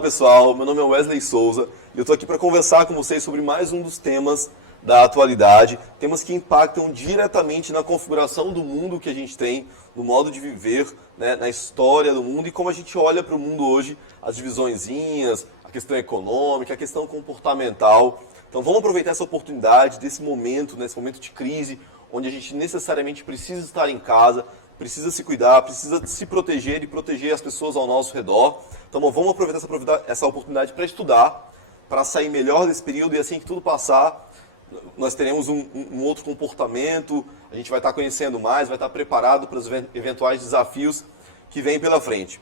Fala pessoal, meu nome é Wesley Souza e eu estou aqui para conversar com vocês sobre mais um dos temas da atualidade, temas que impactam diretamente na configuração do mundo que a gente tem, no modo de viver, né, na história do mundo e como a gente olha para o mundo hoje, as divisõezinhas, a questão econômica, a questão comportamental. Então vamos aproveitar essa oportunidade desse momento, nesse momento de crise, onde a gente necessariamente precisa estar em casa, precisa se cuidar, precisa se proteger e proteger as pessoas ao nosso redor. Então vamos aproveitar essa oportunidade para estudar, para sair melhor desse período e assim que tudo passar, nós teremos um outro comportamento, a gente vai estar conhecendo mais, vai estar preparado para os eventuais desafios que vêm pela frente.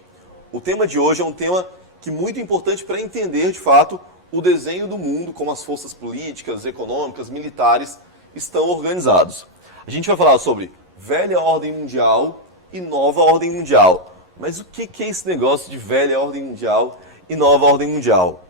O tema de hoje é um tema que é muito importante para entender, de fato, o desenho do mundo, como as forças políticas, econômicas, militares estão organizados. A gente vai falar sobre velha ordem mundial e nova ordem mundial. Mas o que é esse negócio de velha ordem mundial e nova ordem mundial?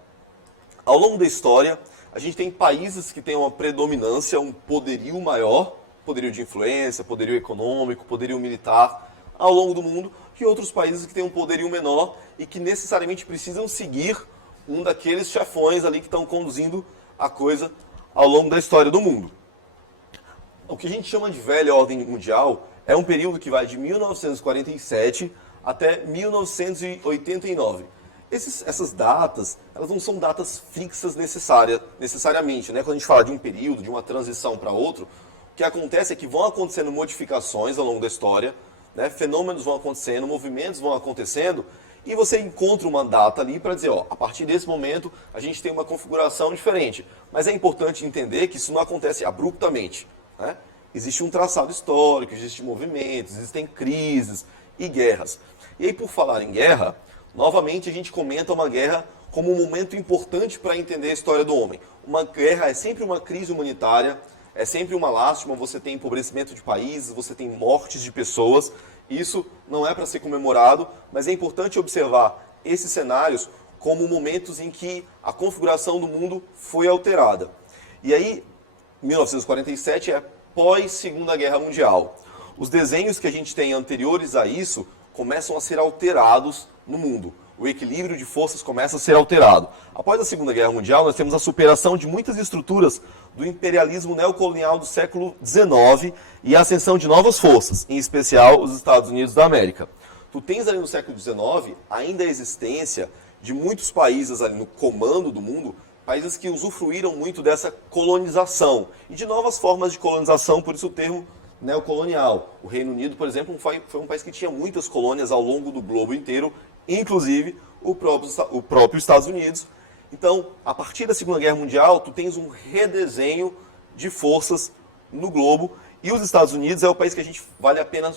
Ao longo da história, a gente tem países que têm uma predominância, um poderio maior, poderio de influência, poderio econômico, poderio militar ao longo do mundo, e outros países que têm um poderio menor e que necessariamente precisam seguir um daqueles chefões ali que estão conduzindo a coisa ao longo da história do mundo. O que a gente chama de velha ordem mundial é um período que vai de 1947 até 1989. Essas datas, elas não são datas fixas necessariamente, né? Quando a gente fala de um período, de uma transição para outro, o que acontece é que vão acontecendo modificações ao longo da história, né? Fenômenos vão acontecendo, movimentos vão acontecendo, e você encontra uma data ali para dizer, ó, a partir desse momento a gente tem uma configuração diferente. Mas é importante entender que isso não acontece abruptamente, né? Existe um traçado histórico, existem movimentos, existem crises e guerras. E aí, por falar em guerra, novamente a gente comenta uma guerra como um momento importante para entender a história do homem. Uma guerra é sempre uma crise humanitária, é sempre uma lástima, você tem empobrecimento de países, você tem mortes de pessoas. Isso não é para ser comemorado, mas é importante observar esses cenários como momentos em que a configuração do mundo foi alterada. E aí, 1947 é pós-Segunda Guerra Mundial. Os desenhos que a gente tem anteriores a isso começam a ser alterados no mundo. O equilíbrio de forças começa a ser alterado. Após a Segunda Guerra Mundial, nós temos a superação de muitas estruturas do imperialismo neocolonial do século XIX e a ascensão de novas forças, em especial os Estados Unidos da América. Tu tens ali no século XIX ainda a existência de muitos países ali no comando do mundo, países que usufruíram muito dessa colonização e de novas formas de colonização, por isso o termo neocolonial. O Reino Unido, por exemplo, foi um país que tinha muitas colônias ao longo do globo inteiro, inclusive o próprio Estados Unidos. Então, a partir da Segunda Guerra Mundial, tu tens um redesenho de forças no globo e os Estados Unidos é o país que a gente vale a pena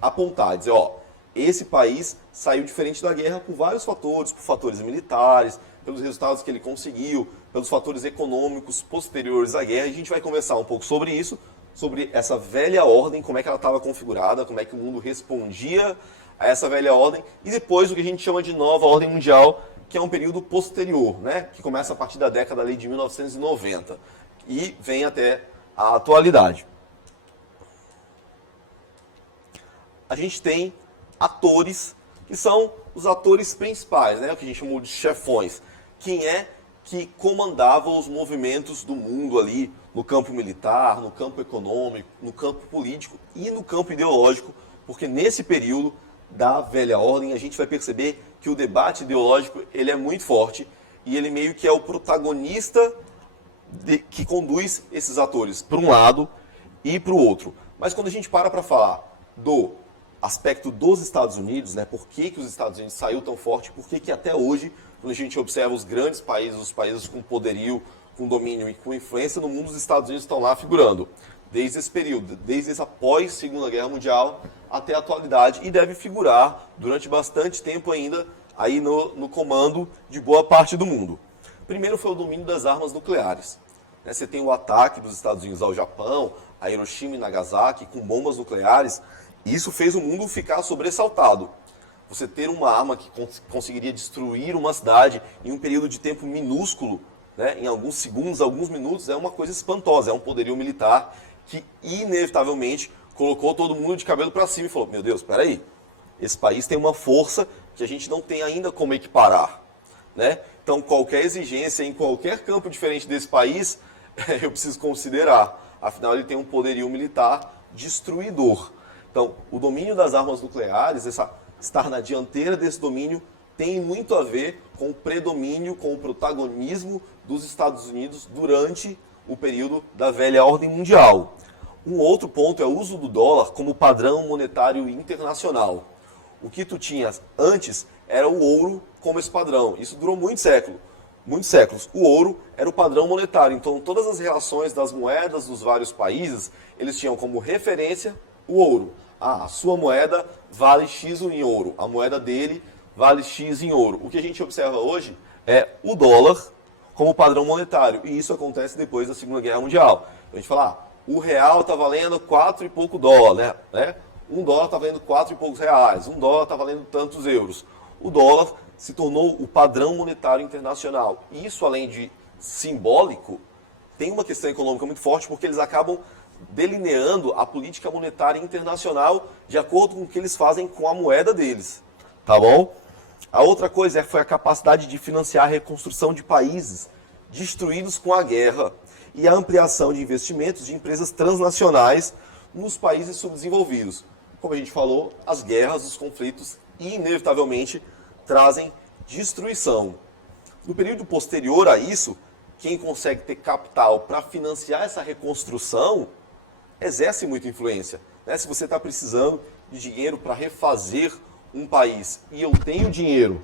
apontar, dizer, ó, esse país saiu diferente da guerra por vários fatores, por fatores militares, pelos resultados que ele conseguiu, pelos fatores econômicos posteriores à guerra. E a gente vai conversar um pouco sobre isso, sobre essa velha ordem, como é que ela estava configurada, como é que o mundo respondia a essa velha ordem, e depois o que a gente chama de nova ordem mundial, que é um período posterior, né, que começa a partir da década ali de 1990 e vem até a atualidade. A gente tem atores que são os atores principais, né, o que a gente chama de chefões. Quem é que comandava os movimentos do mundo ali no campo militar, no campo econômico, no campo político e no campo ideológico, porque nesse período da velha ordem a gente vai perceber que o debate ideológico ele é muito forte e ele meio que é o protagonista que conduz esses atores para um lado e para o outro. Mas quando a gente para falar do aspecto dos Estados Unidos, né, por que os Estados Unidos saiu tão forte, por que até hoje, quando a gente observa os grandes países, os países com poderio, com domínio e com influência no mundo, os Estados Unidos estão lá figurando. Desde esse período, desde essa pós-Segunda Guerra Mundial até a atualidade, e deve figurar durante bastante tempo ainda aí no comando de boa parte do mundo. Primeiro foi o domínio das armas nucleares. Você tem o ataque dos Estados Unidos ao Japão, a Hiroshima e Nagasaki, com bombas nucleares, e isso fez o mundo ficar sobressaltado. Você ter uma arma que conseguiria destruir uma cidade em um período de tempo minúsculo, né, em alguns segundos, alguns minutos, é uma coisa espantosa, é um poderio militar que inevitavelmente colocou todo mundo de cabelo para cima e falou, meu Deus, espera aí, esse país tem uma força que a gente não tem ainda como equiparar. né? Então, qualquer exigência em qualquer campo diferente desse país, eu preciso considerar. Afinal, ele tem um poderio militar destruidor. Então, o domínio das armas nucleares, estar na dianteira desse domínio, tem muito a ver com o predomínio, com o protagonismo dos Estados Unidos durante o período da velha ordem mundial. Um outro ponto é o uso do dólar como padrão monetário internacional. O que tu tinhas antes era o ouro como esse padrão. Isso durou muitos séculos. O ouro era o padrão monetário. Então, todas as relações das moedas dos vários países, eles tinham como referência o ouro. A sua moeda vale X em ouro. A moeda dele vale X em ouro. O que a gente observa hoje é o dólar como padrão monetário. E isso acontece depois da Segunda Guerra Mundial. A gente fala, o real está valendo 4 e pouco dólar, né? Um dólar está valendo 4 e poucos reais. Um dólar está valendo tantos euros. O dólar se tornou o padrão monetário internacional. E isso, além de simbólico, tem uma questão econômica muito forte, porque eles acabam delineando a política monetária internacional de acordo com o que eles fazem com a moeda deles. Tá bom? A outra coisa foi a capacidade de financiar a reconstrução de países destruídos com a guerra e a ampliação de investimentos de empresas transnacionais nos países subdesenvolvidos. Como a gente falou, as guerras, os conflitos, inevitavelmente trazem destruição. No período posterior a isso, quem consegue ter capital para financiar essa reconstrução exerce muita influência. Né? Se você está precisando de dinheiro para refazer um país e eu tenho dinheiro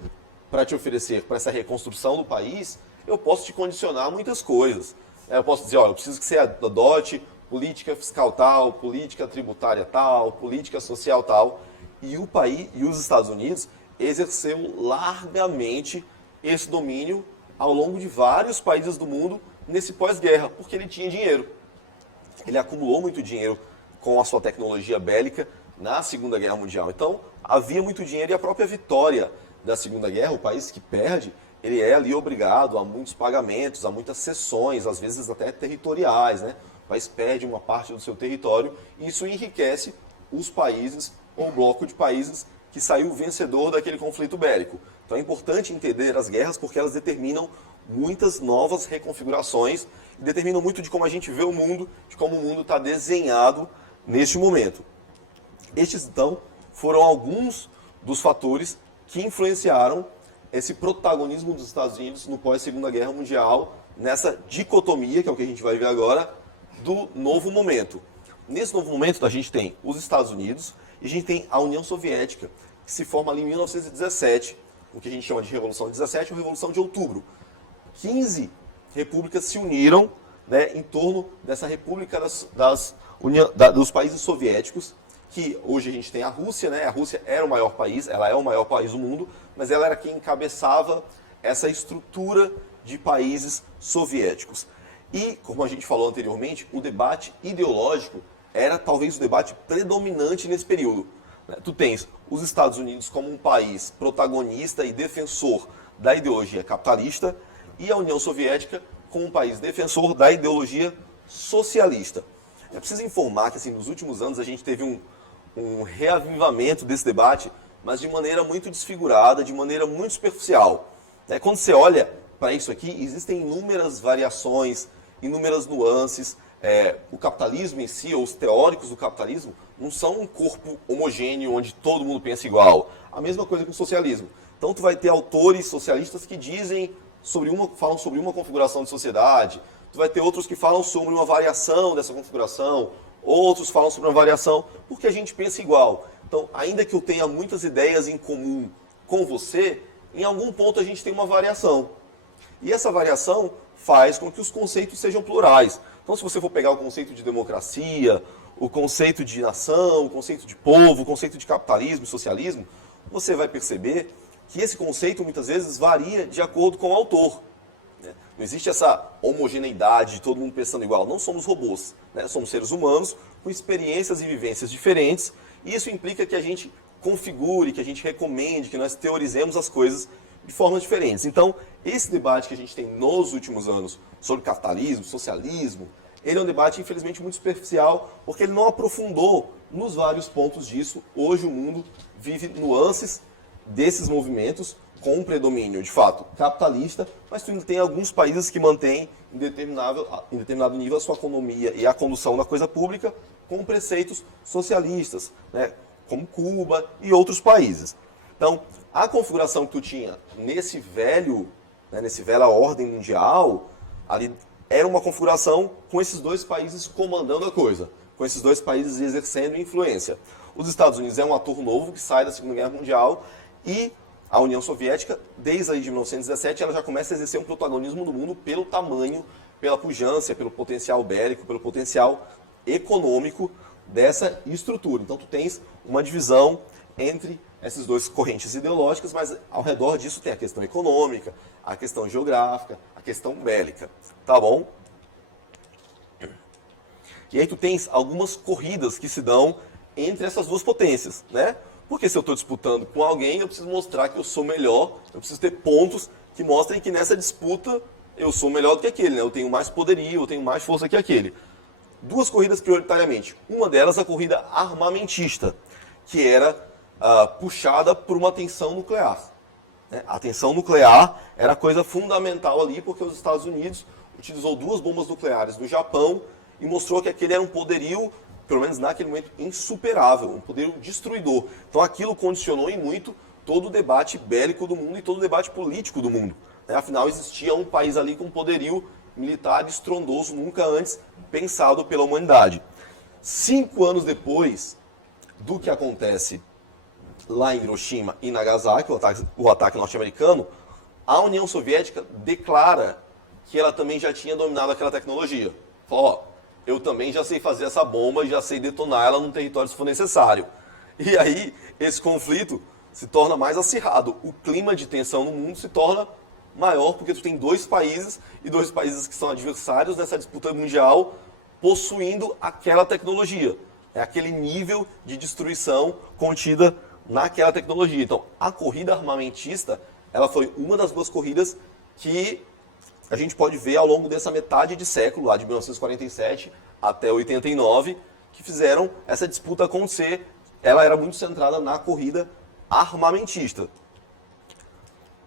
para te oferecer para essa reconstrução do país, eu posso te condicionar muitas coisas. Eu posso dizer, eu preciso que você adote política fiscal tal, política tributária tal, política social tal. E o país e os Estados Unidos exerceu largamente esse domínio ao longo de vários países do mundo nesse pós-guerra, porque ele tinha dinheiro. Ele acumulou muito dinheiro com a sua tecnologia bélica na Segunda Guerra Mundial. Então, havia muito dinheiro e a própria vitória da Segunda Guerra, o país que perde, ele é ali obrigado a muitos pagamentos, a muitas cessões, às vezes até territoriais, né? O país perde uma parte do seu território e isso enriquece os países ou o bloco de países que saiu vencedor daquele conflito bélico. Então é importante entender as guerras porque elas determinam muitas novas reconfigurações e determinam muito de como a gente vê o mundo, de como o mundo está desenhado neste momento. Estes, então, foram alguns dos fatores que influenciaram esse protagonismo dos Estados Unidos no pós-Segunda Guerra Mundial, nessa dicotomia, que é o que a gente vai ver agora, do novo momento. Nesse novo momento, a gente tem os Estados Unidos e a gente tem a União Soviética, que se forma ali em 1917, o que a gente chama de Revolução de 17 ou Revolução de Outubro. 15 repúblicas se uniram, né, em torno dessa república dos países soviéticos, que hoje a gente tem a Rússia, né? A Rússia era o maior país, ela é o maior país do mundo, mas ela era quem encabeçava essa estrutura de países soviéticos. E, como a gente falou anteriormente, o debate ideológico era talvez o debate predominante nesse período. Tu tens os Estados Unidos como um país protagonista e defensor da ideologia capitalista e a União Soviética como um país defensor da ideologia socialista. É preciso informar que assim, nos últimos anos a gente teve um reavivamento desse debate, mas de maneira muito desfigurada, de maneira muito superficial. Quando você olha para isso aqui, existem inúmeras variações, inúmeras nuances. O capitalismo em si, ou os teóricos do capitalismo, não são um corpo homogêneo onde todo mundo pensa igual. A mesma coisa com o socialismo. Então tu vai ter autores socialistas que falam sobre uma configuração de sociedade, tu vai ter outros que falam sobre uma variação dessa configuração, outros falam sobre uma variação porque a gente pensa igual. Então, ainda que eu tenha muitas ideias em comum com você, em algum ponto a gente tem uma variação. E essa variação faz com que os conceitos sejam plurais. Então, se você for pegar o conceito de democracia, o conceito de nação, o conceito de povo, o conceito de capitalismo e socialismo, você vai perceber que esse conceito muitas vezes varia de acordo com o autor. Não existe essa homogeneidade de todo mundo pensando igual. Não somos robôs, né? Somos seres humanos com experiências e vivências diferentes. E isso implica que a gente configure, que a gente recomende, que nós teorizemos as coisas de formas diferentes. Então, esse debate que a gente tem nos últimos anos sobre capitalismo, socialismo, ele é um debate, infelizmente, muito superficial, porque ele não aprofundou nos vários pontos disso. Hoje o mundo vive nuances desses movimentos, com um predomínio, de fato, capitalista, mas tu ainda tem alguns países que mantêm em determinado nível a sua economia e a condução da coisa pública com preceitos socialistas, né, como Cuba e outros países. Então, a configuração que tu tinha nesse velha ordem mundial, ali era uma configuração com esses dois países comandando a coisa, com esses dois países exercendo influência. Os Estados Unidos é um ator novo que sai da Segunda Guerra Mundial e a União Soviética, desde aí de 1917, ela já começa a exercer um protagonismo no mundo pelo tamanho, pela pujança, pelo potencial bélico, pelo potencial econômico dessa estrutura. Então tu tens uma divisão entre essas duas correntes ideológicas, mas ao redor disso tem a questão econômica, a questão geográfica, a questão bélica. Tá bom? E aí tu tens algumas corridas que se dão entre essas duas potências, né? Porque se eu estou disputando com alguém, eu preciso mostrar que eu sou melhor, eu preciso ter pontos que mostrem que nessa disputa eu sou melhor do que aquele, né? Eu tenho mais poderio, eu tenho mais força que aquele. Duas corridas prioritariamente. Uma delas a corrida armamentista, que era puxada por uma tensão nuclear. Né? A tensão nuclear era coisa fundamental ali, porque os Estados Unidos utilizou 2 bombas nucleares no Japão e mostrou que aquele era um poderio, pelo menos naquele momento, insuperável, um poder destruidor. Então aquilo condicionou em muito todo o debate bélico do mundo e todo o debate político do mundo. Afinal, existia um país ali com um poderio militar estrondoso, nunca antes pensado pela humanidade. 5 anos depois do que acontece lá em Hiroshima e Nagasaki, o ataque norte-americano, a União Soviética declara que ela também já tinha dominado aquela tecnologia. Falou, ó, eu também já sei fazer essa bomba e já sei detonar ela num território se for necessário. E aí, esse conflito se torna mais acirrado. O clima de tensão no mundo se torna maior, porque tu tem 2 países, e 2 países que são adversários nessa disputa mundial, possuindo aquela tecnologia. É aquele nível de destruição contida naquela tecnologia. Então, a corrida armamentista, ela foi uma das 2 corridas que a gente pode ver ao longo dessa metade de século, lá de 1947 até 89, que fizeram essa disputa acontecer. Ela era muito centrada na corrida armamentista.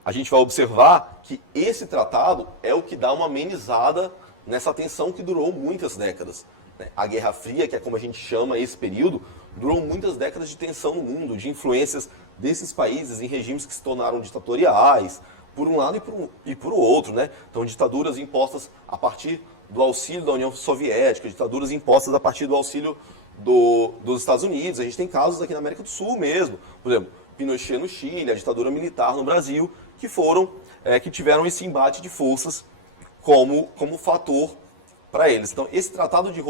A gente vai observar que esse tratado é o que dá uma amenizada nessa tensão que durou muitas décadas. A Guerra Fria, que é como a gente chama esse período, durou muitas décadas de tensão no mundo, de influências desses países em regimes que se tornaram ditatoriais, por um lado e por outro, né? Então, ditaduras impostas a partir do auxílio da União Soviética, ditaduras impostas a partir do auxílio dos Estados Unidos. A gente tem casos aqui na América do Sul mesmo. Por exemplo, Pinochet no Chile, a ditadura militar no Brasil, que tiveram esse embate de forças como fator para eles. Então, esse Tratado de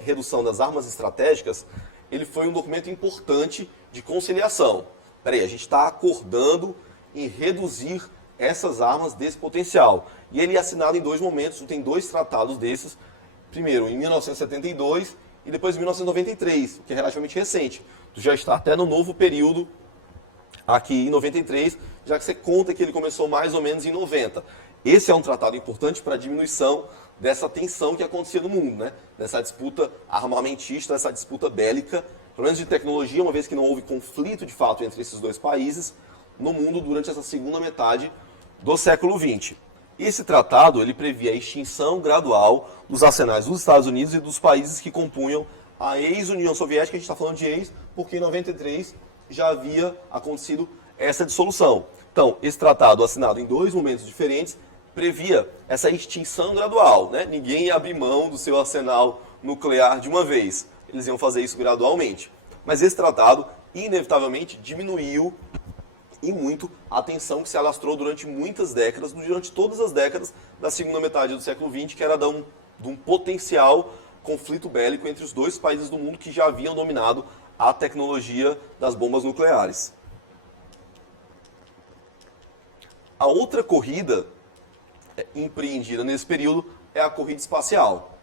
Redução das Armas Estratégicas, ele foi um documento importante de conciliação. Peraí, a gente está acordando em reduzir essas armas desse potencial. E ele é assinado em 2 momentos, tem 2 tratados desses, primeiro em 1972 e depois em 1993, que é relativamente recente. Tu já está até no novo período aqui em 93, já que você conta que ele começou mais ou menos em 90. Esse é um tratado importante para a diminuição dessa tensão que acontecia no mundo, né? Dessa disputa armamentista, dessa disputa bélica, pelo menos de tecnologia, uma vez que não houve conflito de fato entre esses 2 países no mundo durante essa segunda metade do século XX. Esse tratado ele previa a extinção gradual dos arsenais dos Estados Unidos e dos países que compunham a ex-União Soviética. A gente está falando de ex porque em 93 já havia acontecido essa dissolução. Então, esse tratado, assinado em 2 momentos diferentes, previa essa extinção gradual. Né? Ninguém ia abrir mão do seu arsenal nuclear de uma vez. Eles iam fazer isso gradualmente. Mas esse tratado, inevitavelmente, diminuiu e muito a tensão que se alastrou durante muitas décadas, durante todas as décadas da segunda metade do século XX, que era de um potencial conflito bélico entre os 2 países do mundo que já haviam dominado a tecnologia das bombas nucleares. A outra corrida empreendida nesse período é a corrida espacial.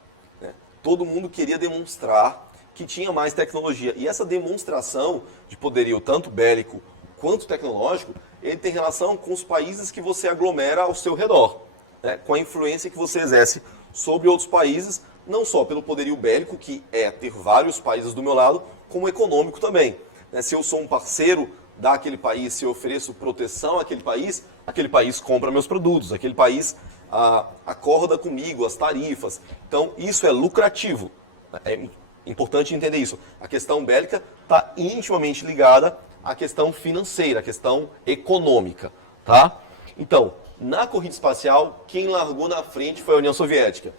Todo mundo queria demonstrar que tinha mais tecnologia. E essa demonstração de poderio tanto bélico quanto tecnológico, ele tem relação com os países que você aglomera ao seu redor, né? Com a influência que você exerce sobre outros países, não só pelo poderio bélico, que é ter vários países do meu lado, como econômico também. Se eu sou um parceiro dar àquele país, se eu ofereço proteção aquele país compra meus produtos, aquele país acorda comigo as tarifas. Então, isso é lucrativo. É importante entender isso. A questão bélica está intimamente ligada à questão financeira, à questão econômica. Tá? Então, na corrida espacial, quem largou na frente foi a União Soviética.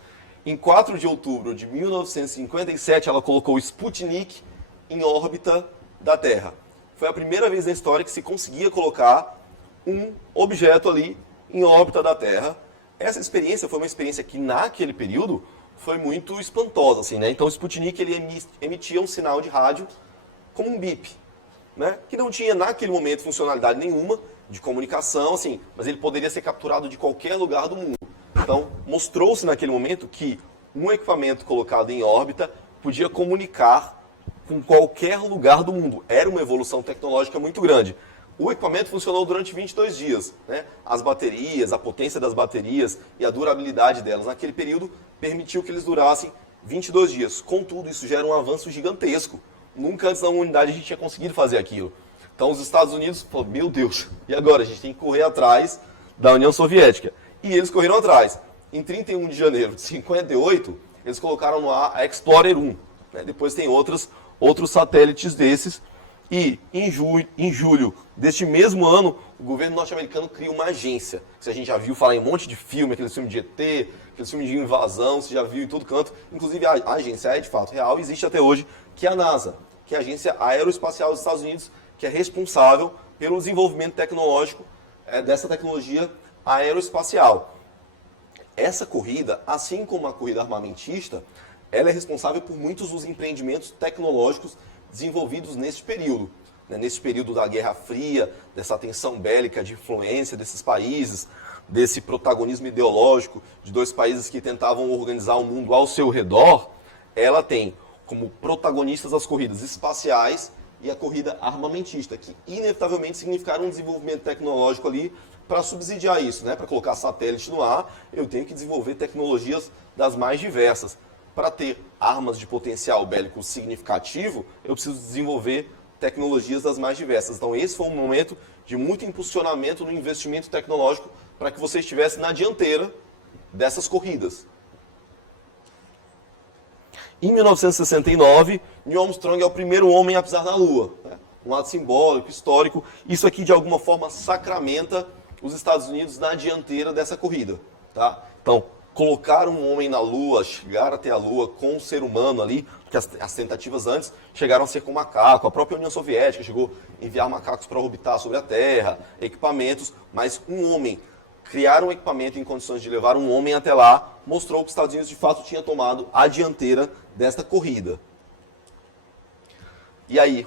Em 4 de outubro de 1957, ela colocou o Sputnik em órbita da Terra. Foi a primeira vez na história que se conseguia colocar um objeto ali em órbita da Terra. Essa experiência foi uma experiência que, naquele período, foi muito espantosa, assim, né? Então, o Sputnik ele emitia um sinal de rádio como um bip, né? Que não tinha, naquele momento, funcionalidade nenhuma de comunicação, assim, mas ele poderia ser capturado de qualquer lugar do mundo. Então, mostrou-se naquele momento que um equipamento colocado em órbita podia comunicar com qualquer lugar do mundo. Era uma evolução tecnológica muito grande. O equipamento funcionou durante 22 dias. Né? As baterias, a potência das baterias e a durabilidade delas naquele período permitiu que eles durassem 22 dias. Contudo, isso gera um avanço gigantesco. Nunca antes na humanidade a gente tinha conseguido fazer aquilo. Então os Estados Unidos falaram, meu Deus, e agora? A gente tem que correr atrás da União Soviética. E eles correram atrás. Em 31 de janeiro de 58, eles colocaram no ar a Explorer 1. Né? Depois tem outros satélites desses. E em julho deste mesmo ano, o governo norte-americano cria uma agência. Que a gente já viu falar em um monte de filme, aqueles filmes de ET, aqueles filmes de invasão, você já viu em todo canto. Inclusive a agência é de fato real, existe até hoje, que é a NASA, que é a Agência Aeroespacial dos Estados Unidos, que é responsável pelo desenvolvimento tecnológico dessa tecnologia aeroespacial. Essa corrida, assim como a corrida armamentista, ela é responsável por muitos dos empreendimentos tecnológicos desenvolvidos neste período. Nesse período da Guerra Fria, dessa tensão bélica de influência desses países, desse protagonismo ideológico de dois países que tentavam organizar o mundo ao seu redor, ela tem como protagonistas as corridas espaciais e a corrida armamentista, que inevitavelmente significaram um desenvolvimento tecnológico ali para subsidiar isso, né? Para colocar satélite no ar, eu tenho que desenvolver tecnologias das mais diversas. Para ter armas de potencial bélico significativo, eu preciso desenvolver tecnologias das mais diversas. Então esse foi um momento de muito impulsionamento no investimento tecnológico para que você estivesse na dianteira dessas corridas. Em 1969, Neil Armstrong é o primeiro homem a pisar na Lua. Né? Um ato simbólico, histórico. Isso aqui, de alguma forma, sacramenta os Estados Unidos na dianteira dessa corrida. Tá? Então, colocar um homem na Lua, chegar até a Lua com um ser humano ali, porque as tentativas antes chegaram a ser com macaco, a própria União Soviética chegou a enviar macacos para orbitar sobre a Terra, equipamentos, mas um homem, criar um equipamento em condições de levar um homem até lá, mostrou que os Estados Unidos de fato tinha tomado a dianteira desta corrida. E aí,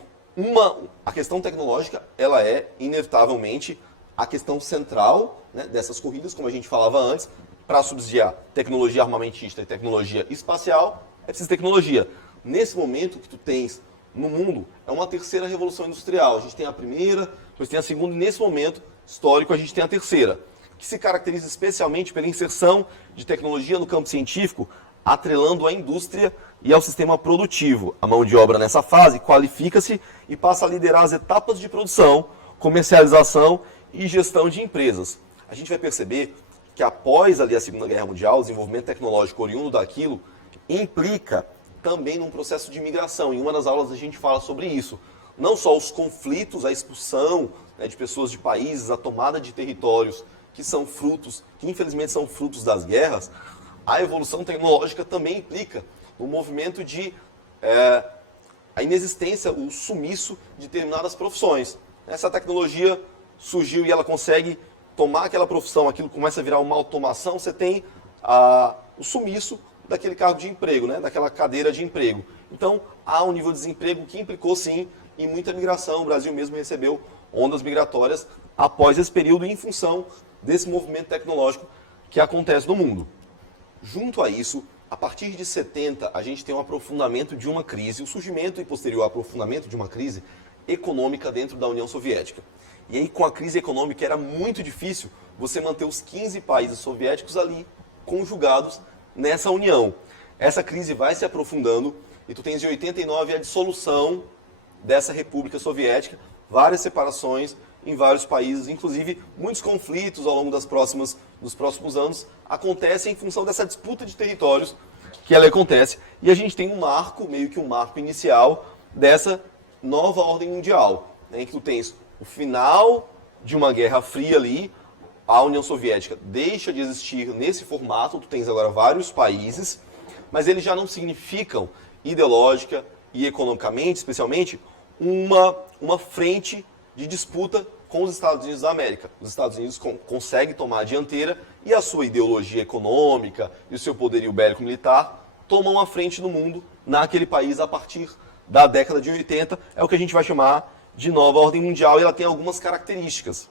a questão tecnológica, ela é inevitavelmente a questão central, né, dessas corridas, como a gente falava antes. Para subsidiar tecnologia armamentista e tecnologia espacial, é preciso tecnologia. Nesse momento que tu tens no mundo, é uma terceira revolução industrial. A gente tem a primeira, depois tem a segunda, e nesse momento histórico a gente tem a terceira, que se caracteriza especialmente pela inserção de tecnologia no campo científico, atrelando à indústria e ao sistema produtivo. A mão de obra nessa fase qualifica-se e passa a liderar as etapas de produção, comercialização e gestão de empresas. A gente vai perceber que após ali a Segunda Guerra Mundial, o desenvolvimento tecnológico oriundo daquilo implica também num processo de migração. Em uma das aulas a gente fala sobre isso. Não só os conflitos, a expulsão, né, de pessoas de países, a tomada de territórios que são frutos, que infelizmente são frutos das guerras, a evolução tecnológica também implica no movimento de a inexistência, o sumiço de determinadas profissões. Essa tecnologia surgiu e ela consegue tomar aquela profissão, aquilo começa a virar uma automação, você tem o sumiço daquele cargo de emprego, né? Daquela cadeira de emprego. Então, há um nível de desemprego que implicou, sim, em muita migração. O Brasil mesmo recebeu ondas migratórias após esse período em função desse movimento tecnológico que acontece no mundo. Junto a isso, a partir de 70, a gente tem um aprofundamento de uma crise, o surgimento e posterior aprofundamento de uma crise econômica dentro da União Soviética. E aí, com a crise econômica, era muito difícil você manter os 15 países soviéticos ali, conjugados nessa união. Essa crise vai se aprofundando e tu tens em 89 a dissolução dessa República Soviética, várias separações em vários países, inclusive muitos conflitos ao longo dos próximos anos acontecem em função dessa disputa de territórios que ela acontece. E a gente tem um marco, meio que um marco inicial dessa nova ordem mundial, né, em que tu tens o final de uma guerra fria ali, a União Soviética deixa de existir nesse formato, tu tens agora vários países, mas eles já não significam ideológica e economicamente, especialmente, uma frente de disputa com os Estados Unidos da América. Os Estados Unidos conseguem tomar a dianteira e a sua ideologia econômica e o seu poderio bélico-militar tomam a frente no mundo naquele país a partir da década de 80. É o que a gente vai chamar de nova ordem mundial e ela tem algumas características.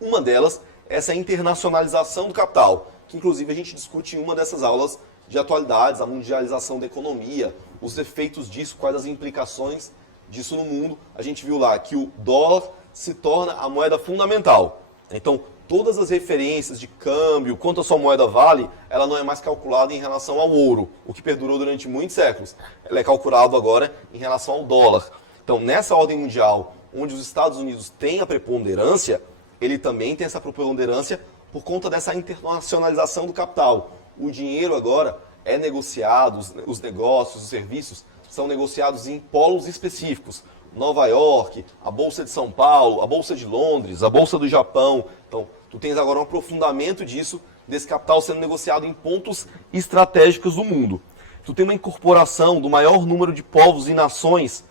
Uma delas é essa internacionalização do capital, que inclusive a gente discute em uma dessas aulas de atualidades, a mundialização da economia, os efeitos disso, quais as implicações disso no mundo. A gente viu lá que o dólar se torna a moeda fundamental. Então, todas as referências de câmbio, quanto a sua moeda vale, ela não é mais calculada em relação ao ouro, o que perdurou durante muitos séculos. Ela é calculada agora em relação ao dólar. Então, nessa ordem mundial, onde os Estados Unidos têm a preponderância, ele também tem essa preponderância por conta dessa internacionalização do capital. O dinheiro agora é negociado, os negócios, os serviços são negociados em polos específicos. Nova York, a Bolsa de São Paulo, a Bolsa de Londres, a Bolsa do Japão. Então, tu tens agora um aprofundamento disso, desse capital sendo negociado em pontos estratégicos do mundo. Tu tem uma incorporação do maior número de povos e nações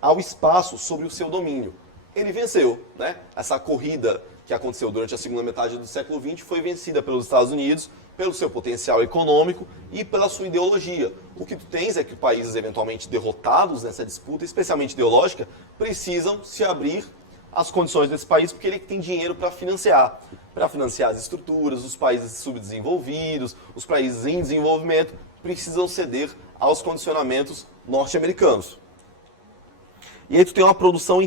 ao espaço sobre o seu domínio. Ele venceu, né? Essa corrida que aconteceu durante a segunda metade do século XX foi vencida pelos Estados Unidos, pelo seu potencial econômico e pela sua ideologia. O que tu tens é que países eventualmente derrotados nessa disputa, especialmente ideológica, precisam se abrir às condições desse país porque ele tem dinheiro para financiar as estruturas, os países subdesenvolvidos, os países em desenvolvimento precisam ceder aos condicionamentos norte-americanos. E aí tu tem uma produção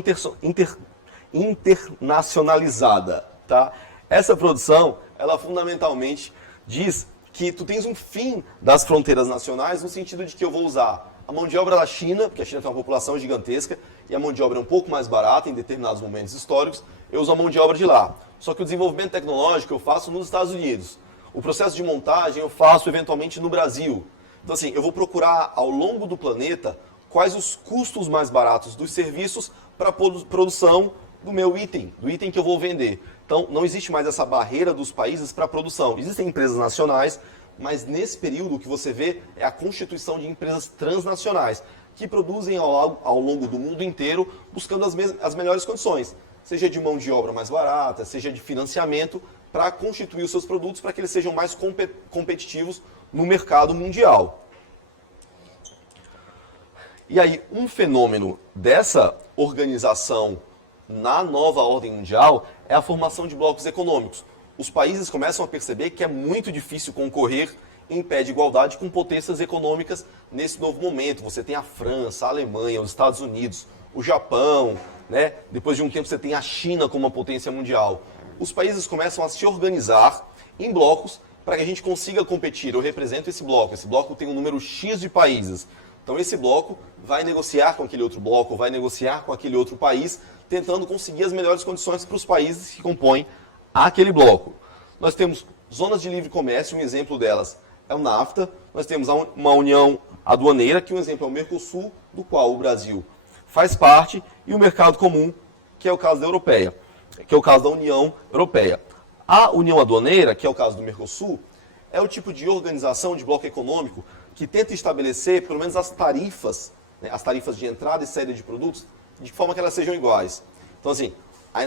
internacionalizada, tá? Essa produção, ela fundamentalmente diz que tu tens um fim das fronteiras nacionais no sentido de que eu vou usar a mão de obra da China, porque a China tem uma população gigantesca e a mão de obra é um pouco mais barata em determinados momentos históricos, eu uso a mão de obra de lá. Só que o desenvolvimento tecnológico eu faço nos Estados Unidos. O processo de montagem eu faço eventualmente no Brasil. Então assim, eu vou procurar ao longo do planeta quais os custos mais baratos dos serviços para a produção do meu item, do item que eu vou vender. Então, não existe mais essa barreira dos países para a produção. Existem empresas nacionais, mas nesse período o que você vê é a constituição de empresas transnacionais, que produzem ao longo do mundo inteiro, buscando as melhores condições, seja de mão de obra mais barata, seja de financiamento, para constituir os seus produtos para que eles sejam mais competitivos no mercado mundial. E aí, um fenômeno dessa organização na nova ordem mundial é a formação de blocos econômicos. Os países começam a perceber que é muito difícil concorrer em pé de igualdade com potências econômicas nesse novo momento. Você tem a França, a Alemanha, os Estados Unidos, o Japão, né? Depois de um tempo você tem a China como uma potência mundial. Os países começam a se organizar em blocos para que a gente consiga competir. Eu represento esse bloco tem um número X de países. Então esse bloco vai negociar com aquele outro bloco, vai negociar com aquele outro país, tentando conseguir as melhores condições para os países que compõem aquele bloco. Nós temos zonas de livre comércio, um exemplo delas é o NAFTA, nós temos uma união aduaneira, que um exemplo é o Mercosul, do qual o Brasil faz parte, e o mercado comum, que é o caso da Europeia, que é o caso da União Europeia. A união aduaneira, que é o caso do Mercosul, é o tipo de organização de bloco econômico que tenta estabelecer, pelo menos as tarifas, né, as tarifas de entrada e saída de produtos, de forma que elas sejam iguais. Então, assim, a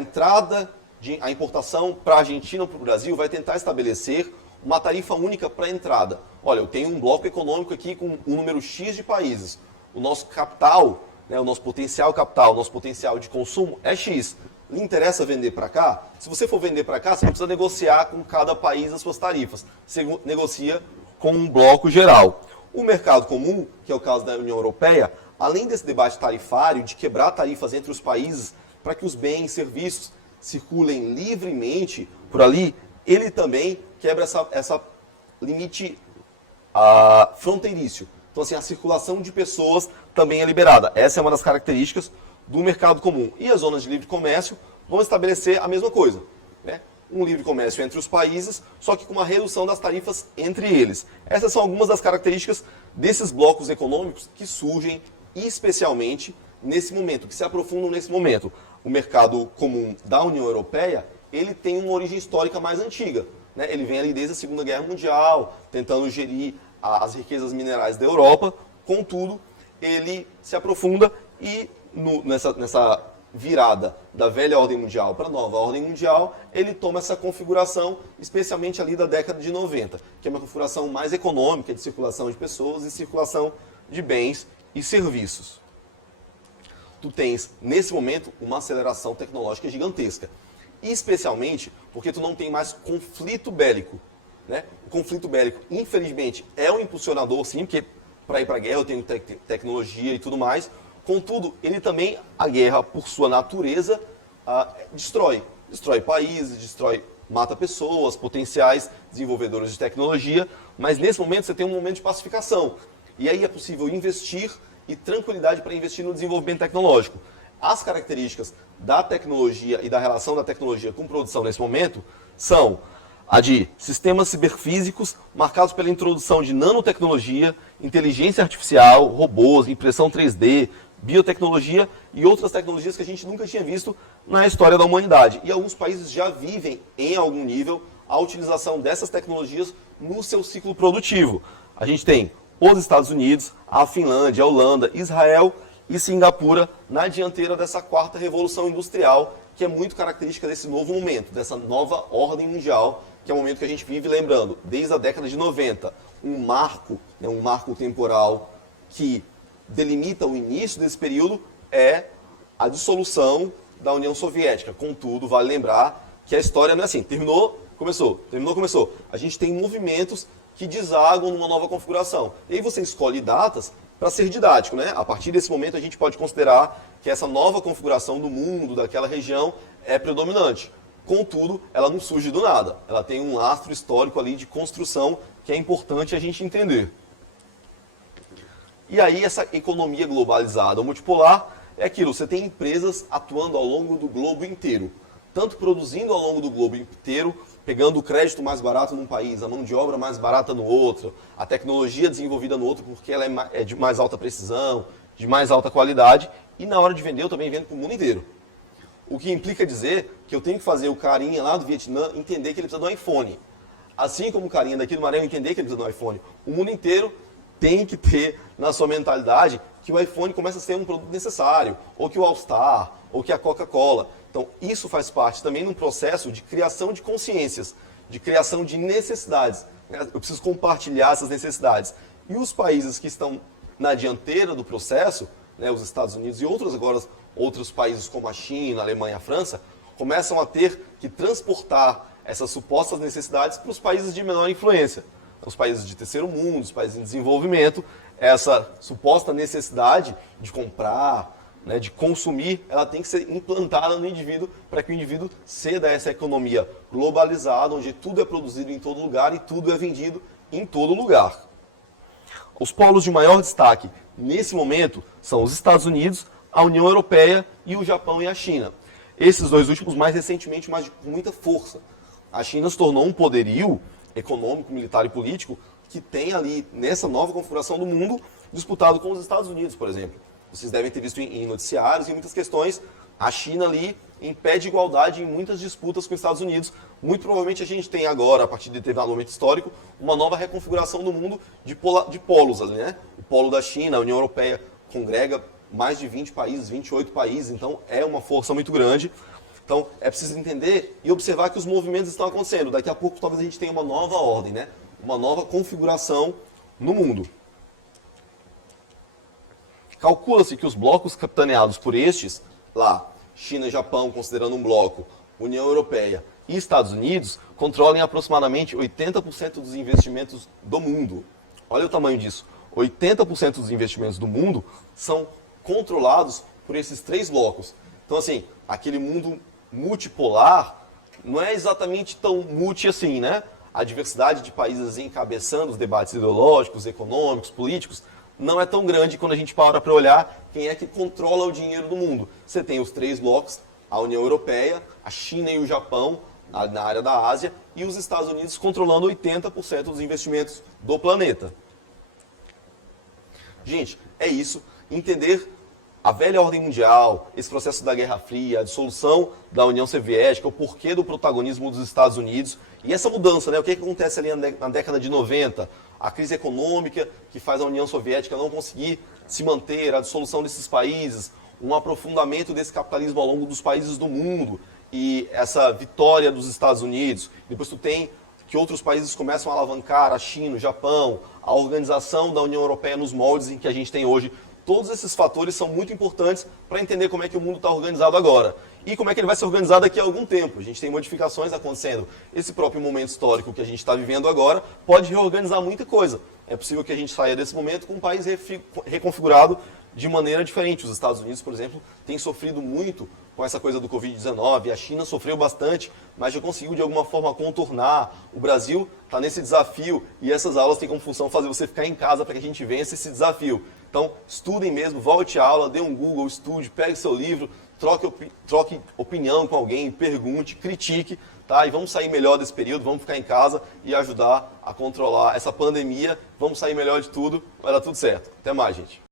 importação para a Argentina ou para o Brasil vai tentar estabelecer uma tarifa única para a entrada. Olha, eu tenho um bloco econômico aqui com um número X de países. O nosso capital, né, o nosso potencial capital, o nosso potencial de consumo é X. Lhe interessa vender para cá? Se você for vender para cá, você não precisa negociar com cada país as suas tarifas. Você negocia com um bloco geral. O mercado comum, que é o caso da União Europeia, além desse debate tarifário, de quebrar tarifas entre os países para que os bens e serviços circulem livremente por ali, ele também quebra essa limite fronteiriço. Então, assim, a circulação de pessoas também é liberada. Essa é uma das características do mercado comum e as zonas de livre comércio vão estabelecer a mesma coisa, né? Um livre comércio entre os países, só que com uma redução das tarifas entre eles. Essas são algumas das características desses blocos econômicos que surgem especialmente nesse momento, que se aprofundam nesse momento. O mercado comum da União Europeia, ele tem uma origem histórica mais antiga, né? Ele vem ali desde a Segunda Guerra Mundial, tentando gerir as riquezas minerais da Europa. Contudo, ele se aprofunda e nessa virada da velha ordem mundial para a nova ordem mundial, ele toma essa configuração, especialmente ali da década de 90, que é uma configuração mais econômica, de circulação de pessoas e circulação de bens e serviços. Tu tens, nesse momento, uma aceleração tecnológica gigantesca. Especialmente porque tu não tem mais conflito bélico, né? O conflito bélico, infelizmente, é um impulsionador, sim, porque para ir para a guerra eu tenho tecnologia e tudo mais. Contudo, ele também, a guerra, por sua natureza, destrói. Destrói países, mata pessoas, potenciais desenvolvedores de tecnologia, mas nesse momento você tem um momento de pacificação. E aí é possível investir e tranquilidade para investir no desenvolvimento tecnológico. As características da tecnologia e da relação da tecnologia com produção nesse momento são a de sistemas ciberfísicos marcados pela introdução de nanotecnologia, inteligência artificial, robôs, impressão 3D, biotecnologia e outras tecnologias que a gente nunca tinha visto na história da humanidade. E alguns países já vivem, em algum nível, a utilização dessas tecnologias no seu ciclo produtivo. A gente tem os Estados Unidos, a Finlândia, a Holanda, Israel e Singapura na dianteira dessa quarta revolução industrial, que é muito característica desse novo momento, dessa nova ordem mundial, que é o momento que a gente vive, lembrando, desde a década de 90, um marco temporal que delimita o início desse período é a dissolução da União Soviética. Contudo, vale lembrar que a história não é assim, terminou, começou, terminou, começou. A gente tem movimentos que desagam numa nova configuração. E aí você escolhe datas para ser didático, né? A partir desse momento a gente pode considerar que essa nova configuração do mundo, daquela região, é predominante. Contudo, ela não surge do nada. Ela tem um lastro histórico ali de construção que é importante a gente entender. E aí essa economia globalizada ou multipolar é aquilo, você tem empresas atuando ao longo do globo inteiro. Tanto produzindo ao longo do globo inteiro, pegando o crédito mais barato num país, a mão de obra mais barata no outro, a tecnologia desenvolvida no outro porque ela é de mais alta precisão, de mais alta qualidade, e na hora de vender eu também vendo para o mundo inteiro. O que implica dizer que eu tenho que fazer o carinha lá do Vietnã entender que ele precisa de um iPhone. Assim como o carinha daqui do Maranhão entender que ele precisa de um iPhone. O mundo inteiro tem que ter na sua mentalidade que o iPhone começa a ser um produto necessário, ou que o All-Star, ou que a Coca-Cola. Então, isso faz parte também de um processo de criação de consciências, de criação de necessidades. Eu preciso compartilhar essas necessidades. E os países que estão na dianteira do processo, né, os Estados Unidos e outros países como a China, a Alemanha, a França, começam a ter que transportar essas supostas necessidades para os países de menor influência. Os países de terceiro mundo, os países em desenvolvimento, essa suposta necessidade de comprar, né, de consumir, ela tem que ser implantada no indivíduo para que o indivíduo ceda a essa economia globalizada, onde tudo é produzido em todo lugar e tudo é vendido em todo lugar. Os polos de maior destaque nesse momento são os Estados Unidos, a União Europeia e o Japão e a China. Esses dois últimos mais recentemente, mas com muita força. A China se tornou um poderio econômico, militar e político que tem ali, nessa nova configuração do mundo, disputado com os Estados Unidos, por exemplo. Vocês devem ter visto em noticiários e em muitas questões, a China ali impede igualdade em muitas disputas com os Estados Unidos. Muito provavelmente a gente tem agora, a partir de determinado momento histórico, uma nova reconfiguração do mundo de polos ali, né? O polo da China, a União Europeia congrega mais de 20 países, 28 países, então é uma força muito grande. Então, é preciso entender e observar que os movimentos estão acontecendo. Daqui a pouco, talvez a gente tenha uma nova ordem, né? Uma nova configuração no mundo. Calcula-se que os blocos capitaneados por estes, lá, China e Japão, considerando um bloco, União Europeia e Estados Unidos, controlem aproximadamente 80% dos investimentos do mundo. Olha o tamanho disso. 80% dos investimentos do mundo são controlados por esses três blocos. Então, assim, aquele mundo multipolar não é exatamente tão multi assim, né? A diversidade de países encabeçando os debates ideológicos, econômicos, políticos não é tão grande quando a gente para olhar quem é que controla o dinheiro do mundo. Você tem os três blocos, a União Europeia, a China e o Japão, na área da Ásia, e os Estados Unidos controlando 80% dos investimentos do planeta. Gente, é isso. Entender a velha ordem mundial, esse processo da Guerra Fria, a dissolução da União Soviética, o porquê do protagonismo dos Estados Unidos e essa mudança, né? O que acontece ali na década de 90, a crise econômica que faz a União Soviética não conseguir se manter, a dissolução desses países, um aprofundamento desse capitalismo ao longo dos países do mundo e essa vitória dos Estados Unidos. Depois tu tem que outros países começam a alavancar, a China, o Japão, a organização da União Europeia nos moldes em que a gente tem hoje. Todos esses fatores são muito importantes para entender como é que o mundo está organizado agora e como é que ele vai se organizar daqui a algum tempo. A gente tem modificações acontecendo. Esse próprio momento histórico que a gente está vivendo agora pode reorganizar muita coisa. É possível que a gente saia desse momento com um país reconfigurado de maneira diferente. Os Estados Unidos, por exemplo, têm sofrido muito com essa coisa do Covid-19. A China sofreu bastante, mas já conseguiu de alguma forma contornar. O Brasil está nesse desafio e essas aulas têm como função fazer você ficar em casa para que a gente vença esse desafio. Então, estudem mesmo, volte à aula, dê um Google, estude, pegue seu livro, troque opinião com alguém, pergunte, critique, tá? E vamos sair melhor desse período, vamos ficar em casa e ajudar a controlar essa pandemia. Vamos sair melhor de tudo, vai dar tudo certo. Até mais, gente.